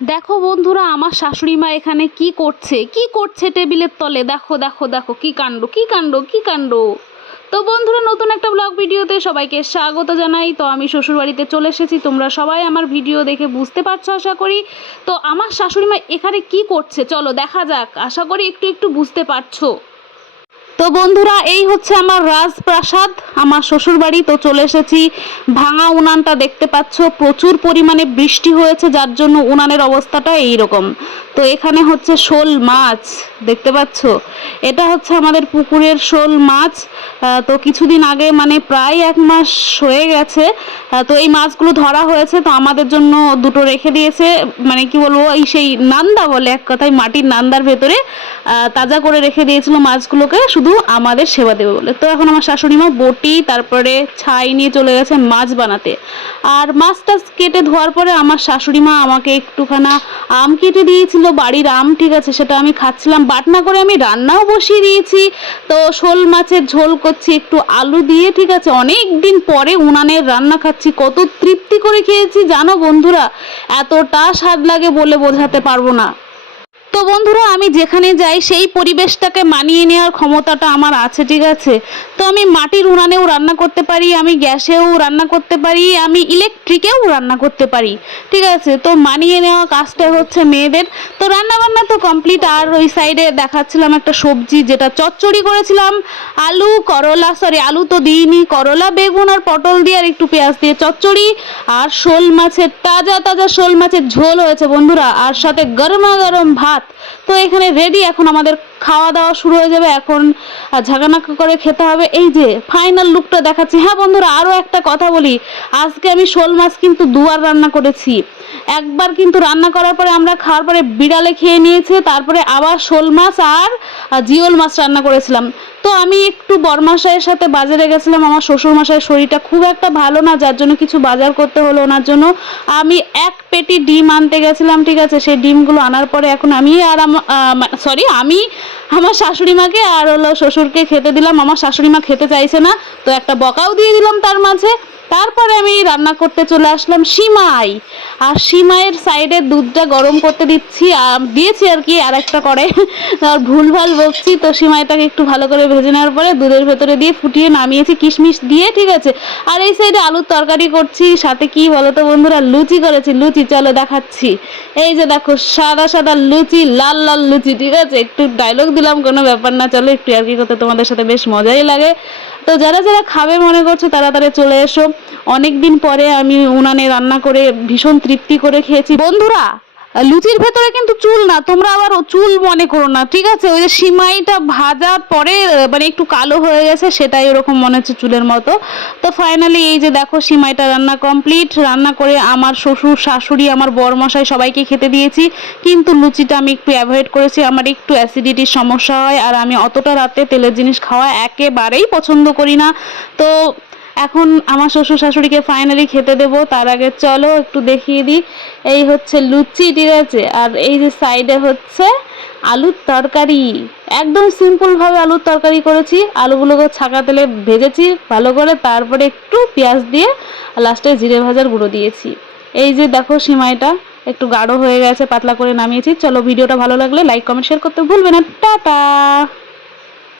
দেখো বন্ধুরা, আমার শাশুড়ি মা এখানে কি করছে? কি করছে টেবিলের তলে? দেখো দেখো দেখো, কি কাণ্ড কি কাণ্ড কি কাণ্ড? তো বন্ধুরা, নতুন একটা ব্লগ ভিডিওতে সবাইকে স্বাগত জানাই। তো আমি শ্বশুরবাড়িতে চলে এসেছি, তোমরা সবাই আমার ভিডিও দেখে বুঝতে পারছ, আশা করি। তো আমার শাশুড়ি মা এখানে কি করছে? চলো দেখা যাক, আশা করি একটু একটু বুঝতে পারছ। তো বন্ধুরা, এই হচ্ছে আমার রাজপ্রাসাদ, আমার শ্বশুরবাড়ি। তো চলে এসেছি, ভাঙা উনানটা দেখতে পাচ্ছ, প্রচুর পরিমাণে বৃষ্টি হয়েছে, যার জন্য উনানের অবস্থাটা এই রকম তো এখানে হচ্ছে শোল মাছ, দেখতে পাচ্ছ? এটা হচ্ছে আমাদের পুকুরের শোল মাছ। তো কিছুদিন আগে মানে প্রায় এক মাস হয়ে গেছে। তো এই মাছগুলো ধরা হয়েছে, তো আমাদের জন্য দুটো রেখে দিয়েছে। মানে কি বলব, এই সেই নান্দা বলে এক কথায় মাটির নান্দার ভেতরে তাজা করে রেখে দিয়েছিল মাছগুলোকে, শুধু আমাদের সেবা দেবে বলে। তো এখন আমার শাশুড়ি মা বটি, তারপরে ছাই নিয়ে চলে গেছে মাছ বানাতে। আর মাছটা কেটে ধোয়ার পরে আমার শাশুড়ি মা আমাকে একটুখানা আম কেটে দিয়েছিল। বাড়ির আম, ঠিক আছে, সেটা আমি খাচ্ছিলাম। বাটনা করে আমি রান্নাও বসিয়ে দিয়েছি। তো শোল মাছের ঝোল করছি, একটু আলু দিয়ে, ঠিক আছে। অনেক দিন পরে উনানের রান্না খাচ্ছি, কত তৃপ্তি করে খেয়েছি, জানো বন্ধুরা? এতটা স্বাদ লাগে বলে বোঝাতে পারব না। তো বন্ধুরা, আমি যেখানে যাই, সেই পরিবেশটাকে মানিয়ে নেওয়ার ক্ষমতাটা আমার আছে, ঠিক আছে? তো আমি মাটির উনানেও রান্না করতে পারি, আমি গ্যাসেও রান্না করতে পারি, আমি ইলেকট্রিকেও রান্না করতে পারি, ঠিক আছে? তো মানিয়ে নেওয়া কাজটা হচ্ছে মেয়েদের। তো রান্না বান্না তো কমপ্লিট আর ওই সাইডে দেখাচ্ছিলাম একটা সবজি, যেটা চচ্চড়ি করেছিলাম, আলু, করলা সরি আলু তো দিইনি, করলা, বেগুন, আর পটল দিয়ে, আর একটু পেঁয়াজ দিয়ে চচ্চড়ি, আর শোল মাছের, তাজা তাজা শোল মাছের ঝোল হয়েছে বন্ধুরা, আর সাথে গরমা গরম ভাত তো এখানে রেডি এখন আমাদের খাওয়া দাওয়া শুরু হয়ে যাবে, এখন ঝাঁকানাকা করে খেতে হবে। এই যে ফাইনাল লুকটা দেখাচ্ছি। হ্যাঁ বন্ধুরা আরও একটা কথা বলি। আজকে আমি শোল মাছ কিন্তু দুয়ার রান্না করেছি। একবার কিন্তু রান্না করার পরে আমরা খাওয়ার পরে বিড়ালে খেয়ে নিয়েছে, তারপরে আবার শোল মাছ আর জিওল মাছ রান্না করেছিলাম। তো আমি একটু বরমাসায়ের সাথে বাজারে গেছিলাম, আমার শ্বশুর মশাইয়ের শরীরটা খুব একটা ভালো না, যার জন্য কিছু বাজার করতে হলো ওনার জন্য। আমি এক পেটি ডিম আনতে গেছিলাম, ঠিক আছে? সেই ডিমগুলো আনার পরে এখন আমি আর সরি আমি আমার শাশুড়ি মাকে আর হলো শ্বশুরকে খেতে দিলাম। আমার শাশুড়ি মা খেতে চাইছে না, তো একটা বকাও দিয়ে দিলাম তার মাঝে। তারপরে আমি রান্না করতে চলে আসলাম সিমাই। আর সিমাইয়ের সাইডে দুধটা গরম করতে দিচ্ছি আম, দিয়েছি আর কি আর একটা করে। আর ভুলভাল বকছি তো সিমাইটাকে একটু ভালো করে ভেজে নেওয়ার পরে দুধের ভেতরে দিয়ে ফুটিয়ে নামিয়েছি কিশমিশ দিয়ে ঠিক আছে? আর এই সাইডে আলুর তরকারি করছি সাথে কি বলো তো বন্ধুরা লুচি করেছি। লুচি চলো দেখাচ্ছি। এই যে দেখো সাদা সাদা লুচি লাল লাল লুচি ঠিক আছে? একটু ডায়লগ দিলাম কোনো ব্যাপার না চলো একটু আর কি করতে তোমাদের সাথে বেশ মজাই লাগে। তো যারা যারা খাবে মনে করছ, তারা তারা চলে এসো। অনেক দিন পরে আমি উনানে রান্না করে ভীষণ তৃপ্তি করে খেয়েছি। বন্ধুরা লুচির ভেতরে কিন্তু চুল না, তোমরা আবার চুল মনে করো না, ঠিক আছে? ওই যে সিমাইটা ভাজার পরে মানে একটু কালো হয়ে গেছে, সেটাই ওরকম মনে হচ্ছে চুলের মতো। তো ফাইনালি এই যে দেখো সিমাইটা রান্না কমপ্লিট রান্না করে আমার শ্বশুর, শাশুড়ি, আমার বরমশাই সবাইকে খেতে দিয়েছি। কিন্তু লুচিটা আমি একটু অ্যাভয়েড করেছি, আমার একটু অ্যাসিডিটির সমস্যা হয়, আর আমি অতটা রাতে তেলের জিনিস খাওয়া একেবারেই পছন্দ করি না। তো এখন আমার শ্বশুর শাশুড়িকে ফাইনালি খেতে দেব। তার আগে চলো একটু দেখিয়ে দিই। এই হচ্ছে লুচি, ঠিক আছে? আর এই যে সাইডে হচ্ছে আলুর তরকারি। একদম সিম্পলভাবে আলুর তরকারি করেছি। আলুগুলোকে ছাকা তেলে ভেজেছি ভালো করে। তারপরে একটু পেঁয়াজ দিয়ে লাস্টে জিরে ভাজার গুঁড়ো দিয়েছি। এই যে দেখো সিমাইটা, একটু গাঢ় হয়ে গেছে, পাতলা করে নামিয়েছি। চলো ভিডিওটা ভালো লাগলে লাইক কমেন্ট শেয়ার করতে ভুলবে না। টাটা!